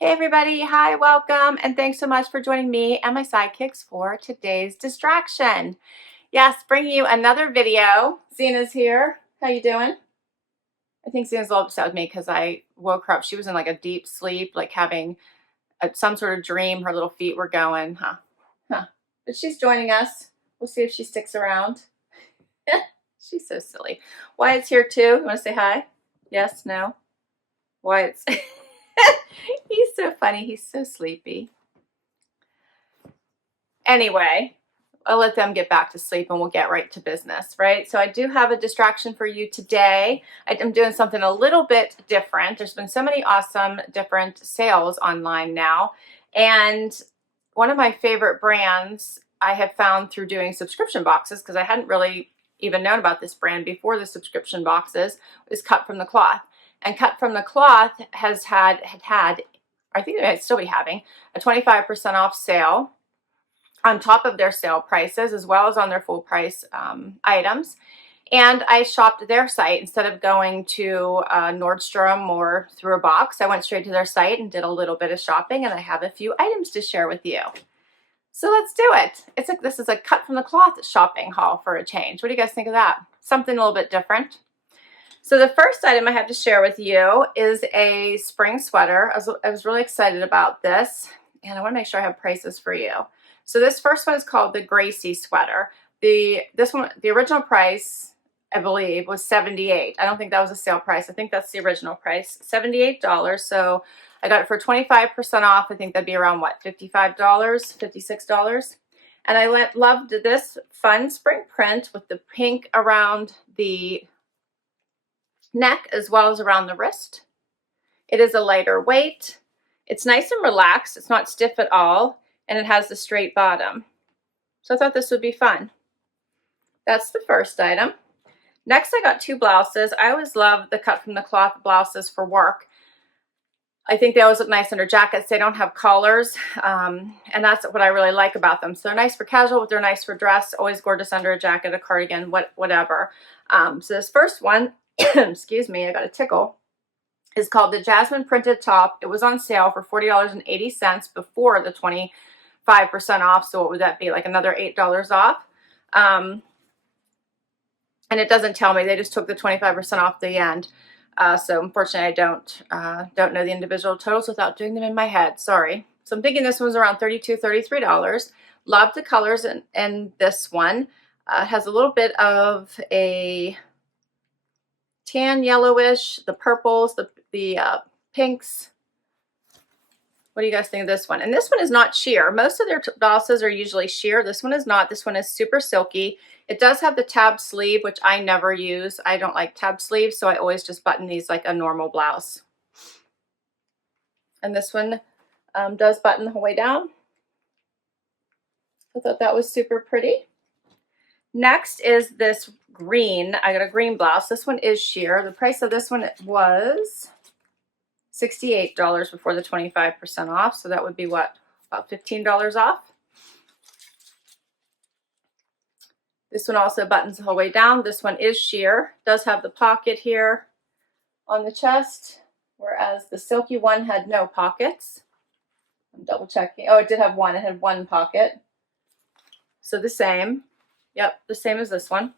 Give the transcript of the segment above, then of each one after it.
Hey everybody, hi, welcome, and thanks so much for joining me and my sidekicks for today's distraction. Yes, bringing you another video. Zena's here. How you doing? I think Zena's a little upset with me because I woke her up. She was in like a deep sleep, like having some sort of dream. Her little feet were going, huh? But she's joining us. We'll see if she sticks around. She's so silly. Wyatt's here too. You want to say hi? Yes, no? Wyatt's... He's so funny. He's so sleepy. Anyway, I'll let them get back to sleep and we'll get right to business, right? So I do have a distraction for you today. I'm doing something a little bit different. There's been so many awesome different sales online now. And one of my favorite brands I have found through doing subscription boxes, because I hadn't really even known about this brand before the subscription boxes, is Kut from the Kloth. And Kut from the Kloth has had, I think they might still be having, a 25% off sale on top of their sale prices, as well as on their full price items. And I shopped their site instead of going to Nordstrom or through a box. I went straight to their site and did a little bit of shopping, and I have a few items to share with you. So let's do it. This is a Kut from the Kloth shopping haul for a change. What do you guys think of that? Something a little bit different. So the first item I have to share with you is a spring sweater. I was really excited about this, and I want to make sure I have prices for you. So this first one is called the Gracey sweater. The original price, I believe, was $78. I don't think that was a sale price. I think that's the original price, $78. So I got it for 25% off. I think that'd be around what, $55, $56. And I loved this fun spring print with the pink around the neck as well as around the wrist. It is a lighter weight. It's nice and relaxed. It's not stiff at all, and it has the straight bottom. So I thought this would be fun. That's the first item. Next, I got two blouses. I always love the Kut from the Kloth blouses for work. I think they always look nice under jackets. They don't have collars, and that's what I really like about them. So they're nice for casual, but they're nice for dress. Always gorgeous under a jacket, a cardigan, whatever. So this first one, excuse me, I got a tickle, is called the Jasmine Printed top. It was on sale for $40.80 before the 25% off. So what would that be? Like another $8 off. And it doesn't tell me. They just took the 25% off the end. So unfortunately, I don't know the individual totals without doing them in my head. Sorry. So I'm thinking this one's around $32, $33. Love the colors in this one. It has a little bit of a tan yellowish, the purples, the pinks. What do you guys think of this one? And this one is not sheer. Most of their blouses are usually sheer. This one is not. This one is super silky. It does have the tab sleeve, which I never use. I don't like tab sleeves, so I always just button these like a normal blouse. And this one does button the whole way down. I thought that was super pretty. Next is this green. I got a green blouse. This one is sheer. The price of this one was $68 before the 25% off. So that would be what, about $15 off. This one also buttons the whole way down. This one is sheer. Does have the pocket here on the chest, whereas the silky one had no pockets. I'm double checking. Oh, it did have one. It had one pocket. So the same. Yep, the same as this one.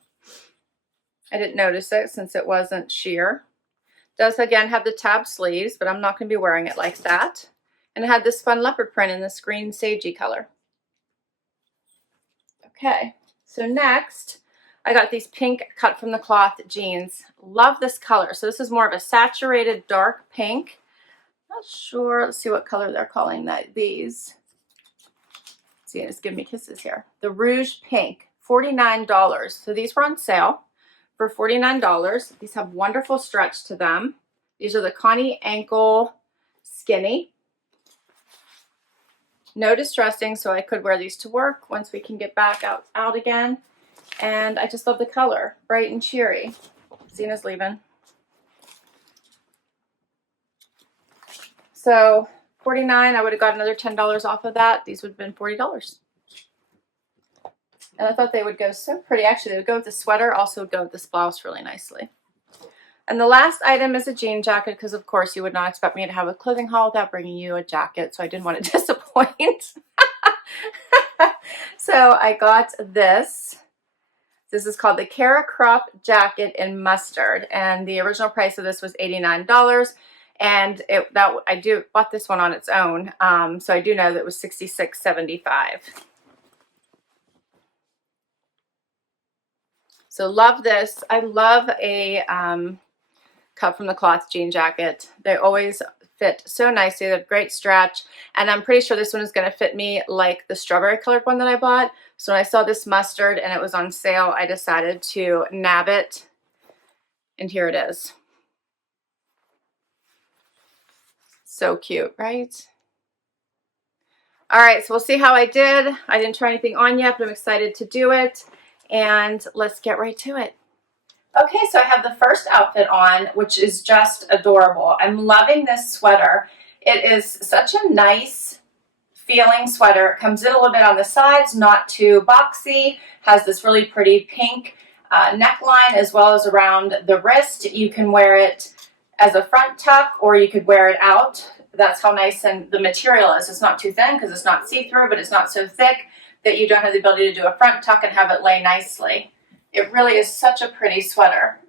I didn't notice it since it wasn't sheer. Does again have the tab sleeves, but I'm not going to be wearing it like that. And it had this fun leopard print in this green sagey color. Okay, so next I got these pink Kut from the Kloth jeans. Love this color. So this is more of a saturated dark pink. Not sure. Let's see what color they're calling these. See, it's giving me kisses here. The Rouge Pink, $49. So these were on sale for $49. These have wonderful stretch to them. These are the Connie ankle skinny. No distressing, so I could wear these to work once we can get back out again. And I just love the color, bright and cheery. Zena's leaving. So $49, I would have got another $10 off of that. These would have been $40. And I thought they would go so pretty. Actually, they would go with the sweater, also would go with this blouse really nicely. And the last item is a jean jacket, because of course you would not expect me to have a clothing haul without bringing you a jacket, so I didn't want to disappoint. So I got this. This is called the Cara Crop Jacket in Mustard, and the original price of this was $89, and I bought this one on its own, so I do know that it was $66.75. So love this. I love a cut from the Kloth jean jacket. They always fit so nicely. They have great stretch, and I'm pretty sure this one is going to fit me like the strawberry colored one that I bought. So when I saw this mustard and it was on sale, I decided to nab it, and here it is. So cute, right? All right, so we'll see how I did. I didn't try anything on yet, but I'm excited to do it, and let's get right to it. Okay, so I have the first outfit on, which is just adorable. I'm loving this sweater. It is such a nice feeling sweater. It comes in a little bit on the sides, not too boxy, has this really pretty pink neckline as well as around the wrist. You can wear it as a front tuck, or you could wear it out. That's how nice and the material is. It's not too thin because it's not see-through, but it's not so thick that you don't have the ability to do a front tuck and have it lay nicely. It really is such a pretty sweater.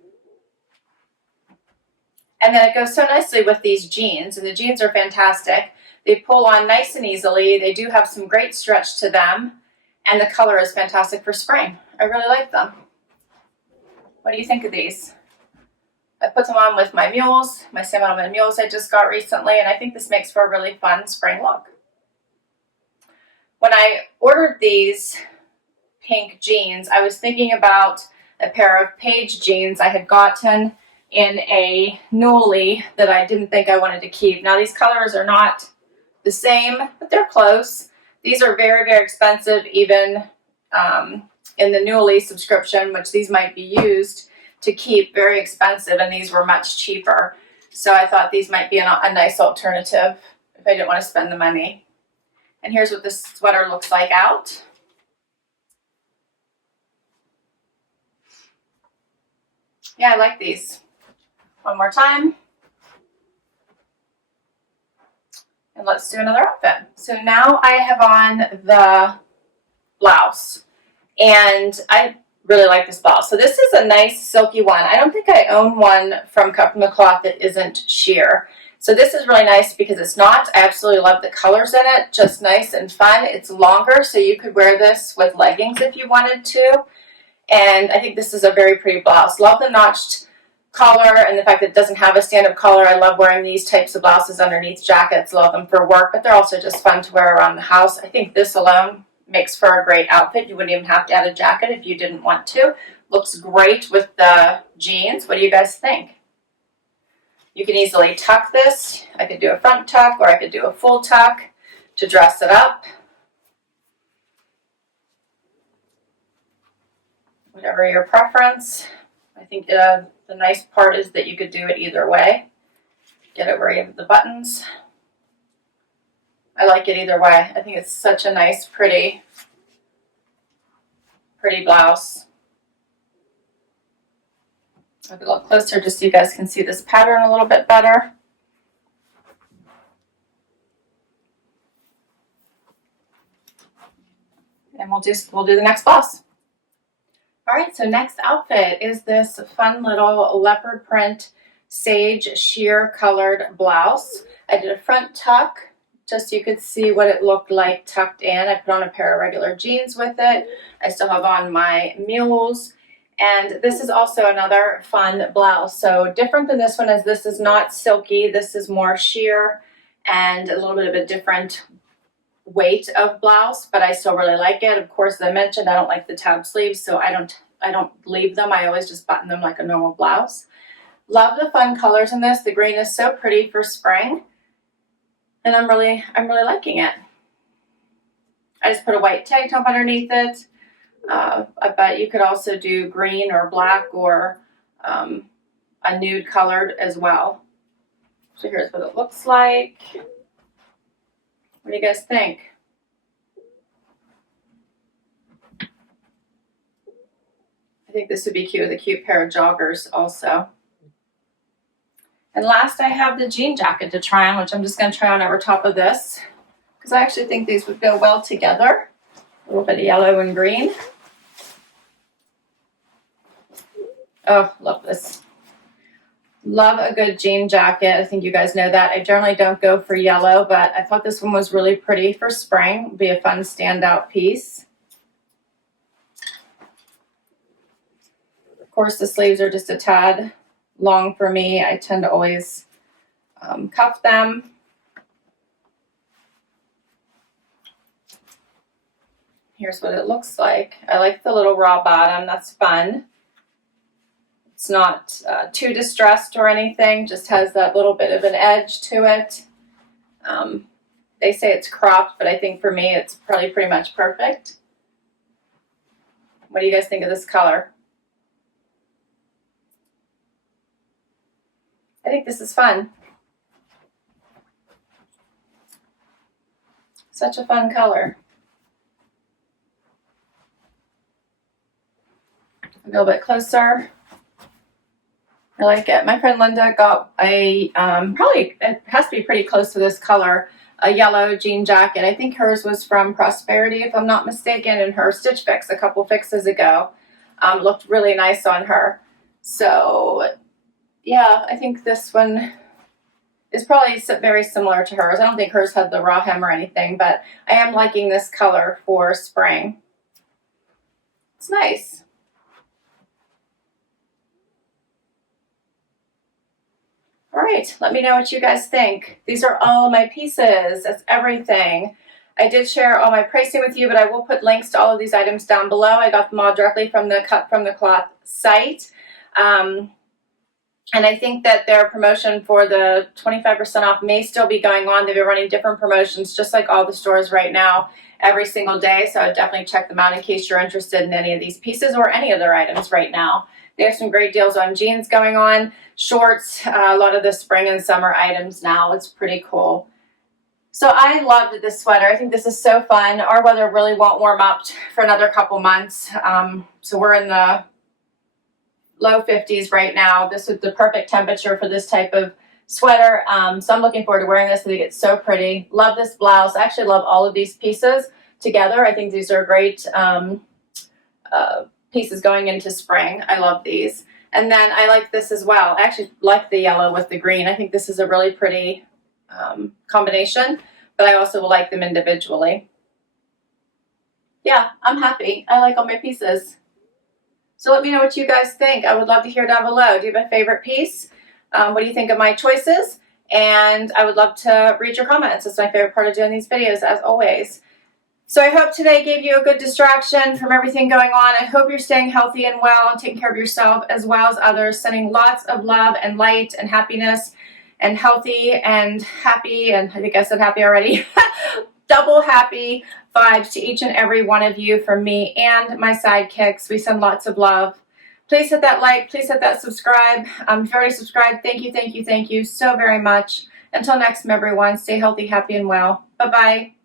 And then it goes so nicely with these jeans, and the jeans are fantastic. They pull on nice and easily. They do have some great stretch to them, and the color is fantastic for spring. I really like them. What do you think of these? I put them on with my mules, my Sam Edelman mules I just got recently, and I think this makes for a really fun spring look. When I ordered these pink jeans, I was thinking about a pair of Paige jeans I had gotten in a Newly that I didn't think I wanted to keep. Now these colors are not the same, but they're close. These are very, very expensive, even in the Newly subscription, which these might be used to keep, very expensive, and these were much cheaper. So I thought these might be a nice alternative if I didn't want to spend the money. And here's what this sweater looks like out. Yeah, I like these. One more time. And let's do another outfit. So now I have on the blouse, and I really like this blouse. So this is a nice silky one. I don't think I own one from Cut from the Cloth that isn't sheer. So this is really nice because it's not. I absolutely love the colors in it. Just nice and fun. It's longer, so you could wear this with leggings if you wanted to. And I think this is a very pretty blouse. Love the notched collar and the fact that it doesn't have a stand-up collar. I love wearing these types of blouses underneath jackets. Love them for work, but they're also just fun to wear around the house. I think this alone makes for a great outfit. You wouldn't even have to add a jacket if you didn't want to. Looks great with the jeans. What do you guys think? You can easily tuck this. I could do a front tuck, or I could do a full tuck to dress it up. Whatever your preference. I think the nice part is that you could do it either way. Get it where you have the buttons. I like it either way. I think it's such a nice, pretty blouse. I'll get a little closer just so you guys can see this pattern a little bit better. And we'll do the next blouse. All right, so next outfit is this fun little leopard print sage sheer colored blouse. I did a front tuck just so you could see what it looked like tucked in. I put on a pair of regular jeans with it. I still have on my mules. And this is also another fun blouse. So different than this one, as this is not silky. This is more sheer and a little bit of a different weight of blouse, but I still really like it. Of course, as I mentioned, I don't like the tab sleeves, so I don't leave them. I always just button them like a normal blouse. Love the fun colors in this. The green is so pretty for spring, and I'm really liking it. I just put a white tank top underneath it, but you could also do green or black or a nude colored as well. So here's what it looks like. What do you guys think? I think this would be cute with a cute pair of joggers also. And last I have the jean jacket to try on, which I'm just going to try on over top of this because I actually think these would go well together. A little bit of yellow and green. Oh, love this. Love a good jean jacket. I think you guys know that. I generally don't go for yellow, but I thought this one was really pretty for spring. It'd be a fun standout piece. Of course, the sleeves are just a tad long for me. I tend to always cuff them. Here's what it looks like. I like the little raw bottom. That's fun. It's not too distressed or anything, just has that little bit of an edge to it. They say it's cropped, but I think for me it's probably pretty much perfect. What do you guys think of this color? I think this is fun. Such a fun color. A little bit closer. I like it. My friend Linda got a, probably, it has to be pretty close to this color, a yellow jean jacket. I think hers was from Prosperity, if I'm not mistaken, and her Stitch Fix a couple fixes ago. Looked really nice on her. So, yeah, I think this one is probably very similar to hers. I don't think hers had the raw hem or anything, but I am liking this color for spring. It's nice. All right, let me know what you guys think. These are all my pieces. That's everything. I did share all my pricing with you, but I will put links to all of these items down below. I got them all directly from the Cut from the Cloth site. And I think that their promotion for the 25% off may still be going on. They've been running different promotions, just like all the stores right now, every single day. So I'd definitely check them out in case you're interested in any of these pieces or any of their items right now. They have some great deals on jeans going on, shorts, a lot of the spring and summer items now. It's pretty cool. So I loved this sweater. I think this is so fun. Our weather really won't warm up for another couple months. So we're in the low 50s right now. This is the perfect temperature for this type of sweater. So I'm looking forward to wearing this. I think it's so pretty. Love this blouse. I actually love all of these pieces together. I think these are great pieces going into spring. I love these. And then I like this as well. I actually like the yellow with the green. I think this is a really pretty combination, but I also like them individually. Yeah, I'm happy. I like all my pieces. So let me know what you guys think. I would love to hear down below. Do you have a favorite piece? What do you think of my choices? And I would love to read your comments. It's my favorite part of doing these videos, as always. So I hope today gave you a good distraction from everything going on. I hope you're staying healthy and well and taking care of yourself as well as others. Sending lots of love and light and happiness and healthy and happy, and I think I said happy already, double happy vibes to each and every one of you from me and my sidekicks. We send lots of love. Please hit that like. Please hit that subscribe. If you've already subscribed, thank you so very much. Until next time, everyone, stay healthy, happy, and well. Bye-bye.